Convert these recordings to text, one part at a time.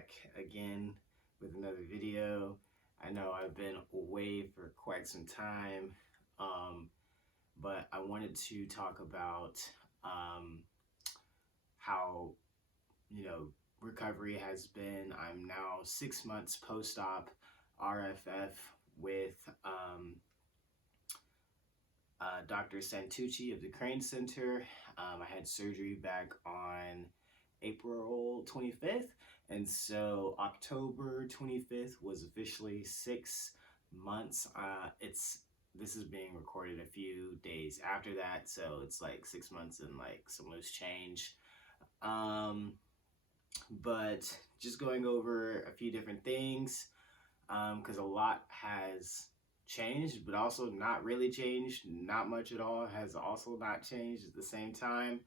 back again with another video. I know I've been away for quite some time, but I wanted to talk about how, recovery has been. I'm now 6 months post-op RFF with Dr. Santucci of the Crane Center. I had surgery back on April 25th, and so October 25th was officially 6 months. This is being recorded a few days after that, so it's like 6 months and like some loose change. But just going over a few different things, because a lot has changed, but also not really changed. Not much at all has also not changed at the same time.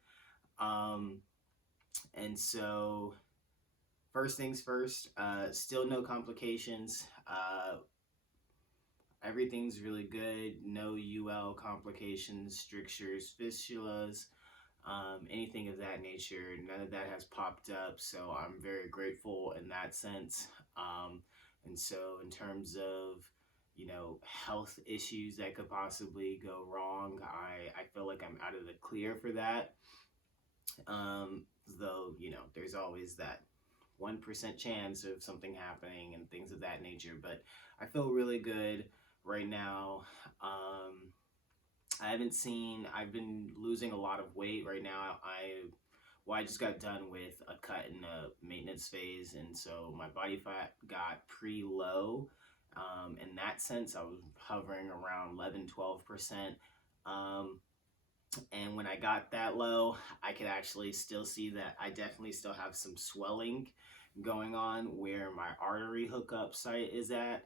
And so first things first, still no complications. Everything's really good. No UL complications, strictures, fistulas, anything of that nature. None of that has popped up, so I'm very grateful in that sense. And so in terms of, health issues that could possibly go wrong, I feel like I'm out of the clear for that. Though, there's always that 1% chance of something happening and things of that nature, but I feel really good right now. I've been losing a lot of weight right now. I just got done with a cut in the maintenance phase, and so my body fat got pretty low. In that sense, I was hovering around 11-12%. And when I got that low, I could actually still see that I definitely still have some swelling going on where my artery hookup site is at.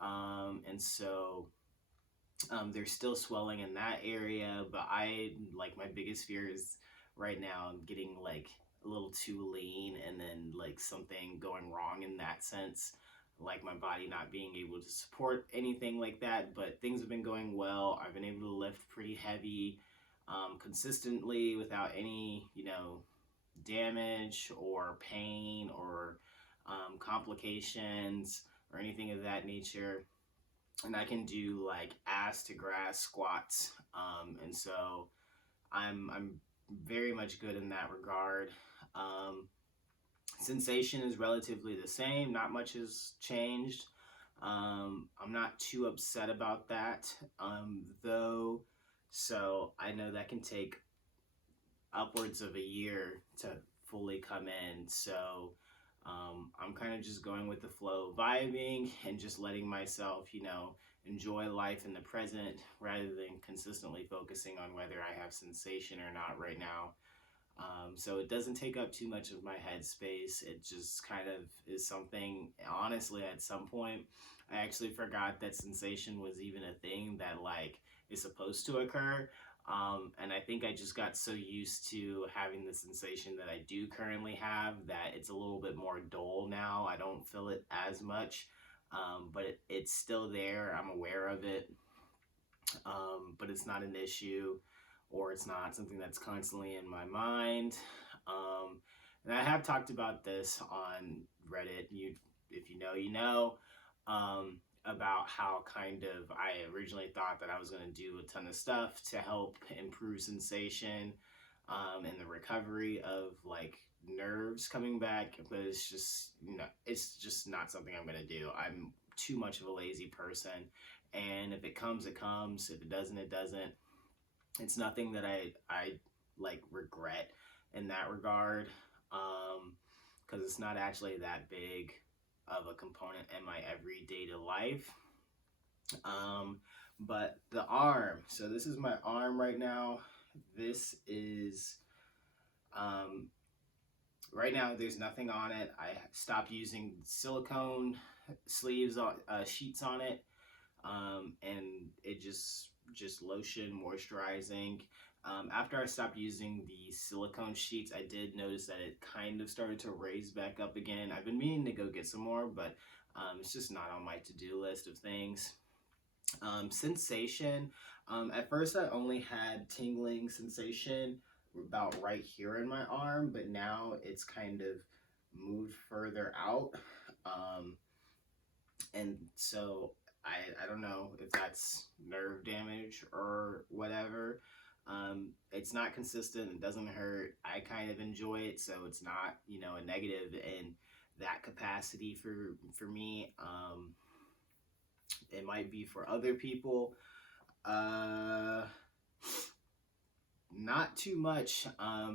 And so there's still swelling in that area, but my biggest fear is right now getting like a little too lean and then like something going wrong in that sense, like my body not being able to support anything like that. But things have been going well. I've been able to lift pretty heavy consistently without any, damage or pain or complications or anything of that nature. And I can do like ass to grass squats, and so I'm very much good in that regard. Sensation is relatively the same. Not much has changed. I'm not too upset about that, though. So I know that can take upwards of a year to fully come in. So I'm kind of just going with the flow, vibing, and just letting myself, enjoy life in the present rather than consistently focusing on whether I have sensation or not right now. So it doesn't take up too much of my headspace. It just kind of is something, honestly, at some point, I actually forgot that sensation was even a thing that like is supposed to occur. And I think I just got so used to having the sensation that I do currently have that it's a little bit more dull now. I don't feel it as much, but it's still there. I'm aware of it, but it's not an issue, or it's not something that's constantly in my mind. And I have talked about this on Reddit. If you know, you know. About how kind of I originally thought that I was going to do a ton of stuff to help improve sensation and the recovery of like nerves coming back, but it's just not something I'm going to do. I'm too much of a lazy person, and if it comes, it comes. If it doesn't, it doesn't. It's nothing that I like regret in that regard, because it's not actually that big of a component in my everyday life. But the arm, so this is my arm right now. This is right now there's nothing on it. I stopped using silicone sleeves on sheets on it, and it just lotion, moisturizing. After I stopped using the silicone sheets, I did notice that it kind of started to raise back up again. I've been meaning to go get some more, but it's just not on my to-do list of things. Sensation, at first I only had tingling sensation about right here in my arm, but now it's kind of moved further out. And so I don't know if that's nerve damage or whatever. It's not consistent. It doesn't hurt. I kind of enjoy it, so it's not, you know, a negative in that capacity for me. It might be for other people. Not too much.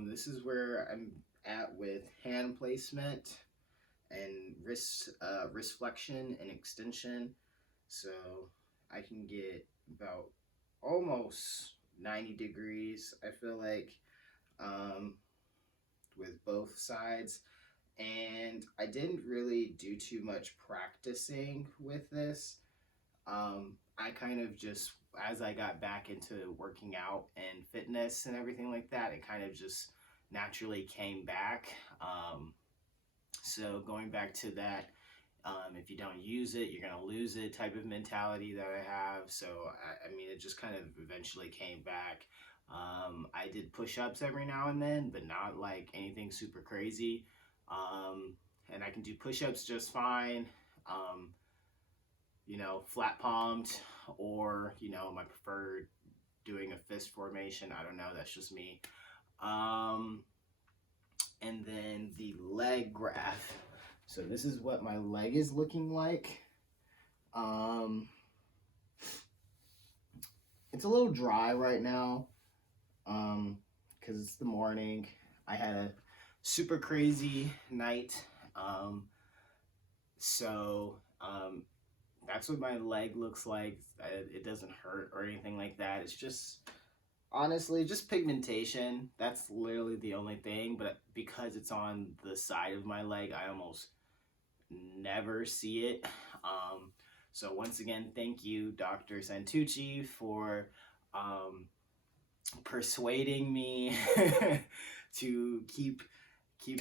This is where I'm at with hand placement and wrist flexion and extension. So I can get about almost 90 degrees, I feel like, with both sides. And I didn't really do too much practicing with this. I kind of just, as I got back into working out and fitness and everything like that, it kind of just naturally came back. So going back to that, if you don't use it, you're going to lose it type of mentality that I have. So, I mean, it just kind of eventually came back. I did push-ups every now and then, but not like anything super crazy. And I can do push-ups just fine. You know, flat palmed, or, you know, my preferred doing a fist formation. I don't know, that's just me. And then the leg graph. So this is what my leg is looking like. It's a little dry right now, because it's the morning. I had a super crazy night. That's what my leg looks like. It doesn't hurt or anything like that. It's just, honestly, just pigmentation. That's literally the only thing. But because it's on the side of my leg, I almost never see it. So once again, thank you, Dr. Santucci, for persuading me to keep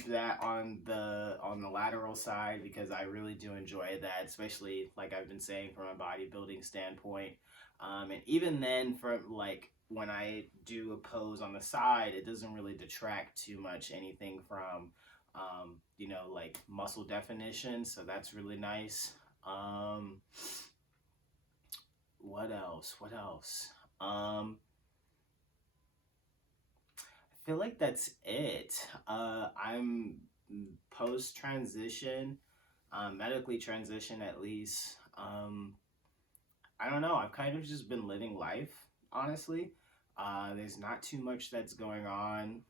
that on the lateral side, because I really do enjoy that, especially like I've been saying from a bodybuilding standpoint. And even then, from like when I do a pose on the side, it doesn't really detract too much anything from you know, like muscle definition. So that's really nice. What else? I feel like that's it. I'm post transition, medically transition at least. I don't know. I've kind of just been living life, honestly. There's not too much that's going on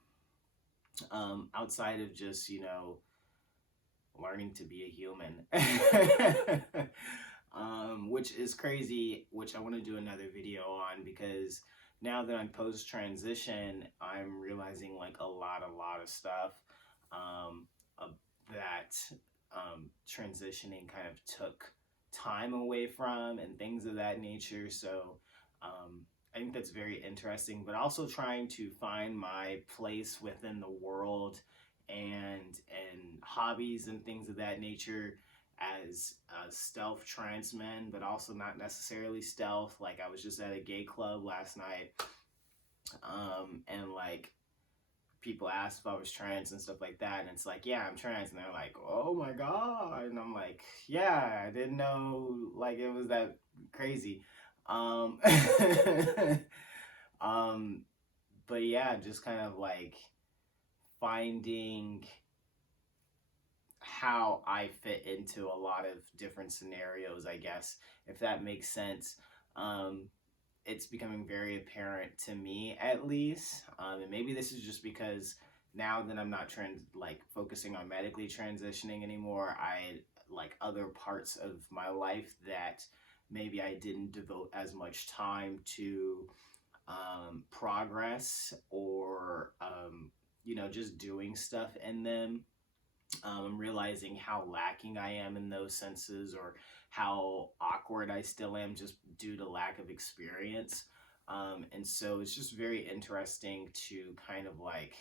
outside of just, you know, learning to be a human. Which is crazy, which I want to do another video on, because now that I'm post transition, I'm realizing like a lot of stuff that transitioning kind of took time away from, and things of that nature. So I think that's very interesting, but also trying to find my place within the world and hobbies and things of that nature as stealth trans men, but also not necessarily stealth. Like, I was just at a gay club last night, and like people asked if I was trans and stuff like that, and it's like, yeah, I'm trans, and they're like, oh my god, and I'm like, yeah, I didn't know like it was that crazy. But yeah, just kind of like finding how I fit into a lot of different scenarios, I guess, if that makes sense. It's becoming very apparent to me, at least. And maybe this is just because now that I'm not focusing on medically transitioning anymore, I like other parts of my life that maybe I didn't devote as much time to progress, or you know, just doing stuff in them. I'm realizing how lacking I am in those senses, or how awkward I still am just due to lack of experience. And so it's just very interesting to kind of like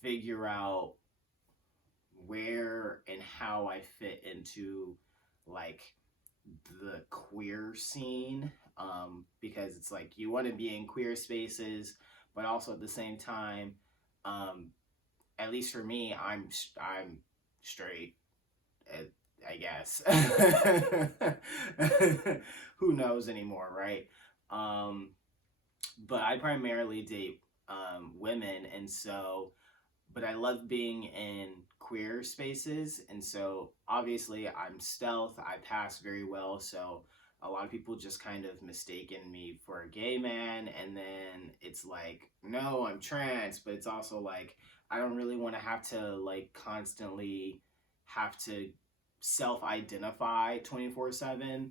figure out where and how I fit into like the queer scene, because it's like you want to be in queer spaces, but also at the same time, at least for me, I'm straight, I guess. Who knows anymore, right? Um, but I primarily date women, and so, but I love being in queer spaces, and so obviously I'm stealth. I pass very well, so a lot of people just kind of mistaken me for a gay man, and then it's like, no, I'm trans, but it's also like I don't really want to have to like constantly have to self-identify 24/7.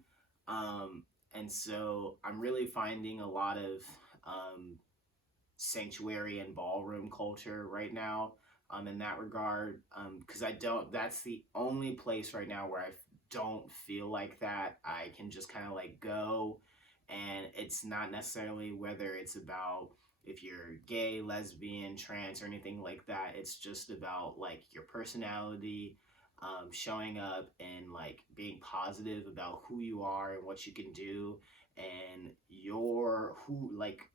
And so I'm really finding a lot of um, sanctuary and ballroom culture right now, in that regard, because I don't, that's the only place right now where I don't feel like that I can just kind of like go, and it's not necessarily whether it's about if you're gay, lesbian, trans, or anything like that. It's just about like your personality, showing up and like being positive about who you are and what you can do, and your who like,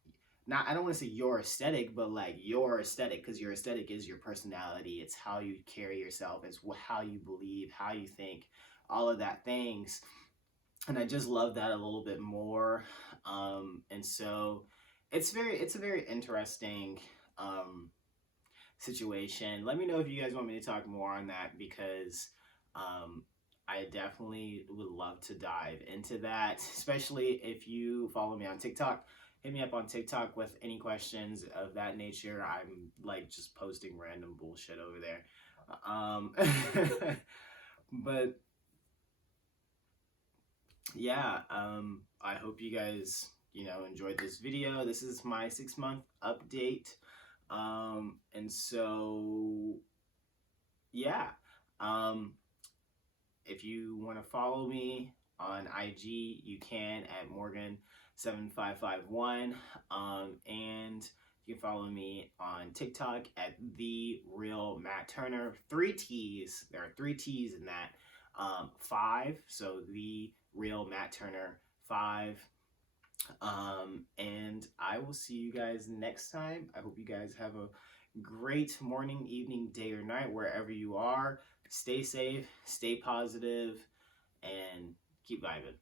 not, I don't want to say your aesthetic, but like your aesthetic, because your aesthetic is your personality. It's how you carry yourself. It's how you believe, how you think, all of that things. And I just love that a little bit more. And so it's a very interesting situation. Let me know if you guys want me to talk more on that, because um, I definitely would love to dive into that, especially if you follow me on TikTok. Hit me up on TikTok with any questions of that nature. I'm like just posting random bullshit over there. Um, but yeah, I hope you guys, enjoyed this video. This is my 6-month update. And so, yeah. Um, if you want to follow me on IG, you can at Morgan7551. And you can follow me on TikTok at The Real Matt Turner. 3 T's. There are 3 T's in that. 5. So The Real Matt Turner 5. And I will see you guys next time. I hope you guys have a great morning, evening, day, or night, wherever you are. Stay safe, stay positive, and keep vibing.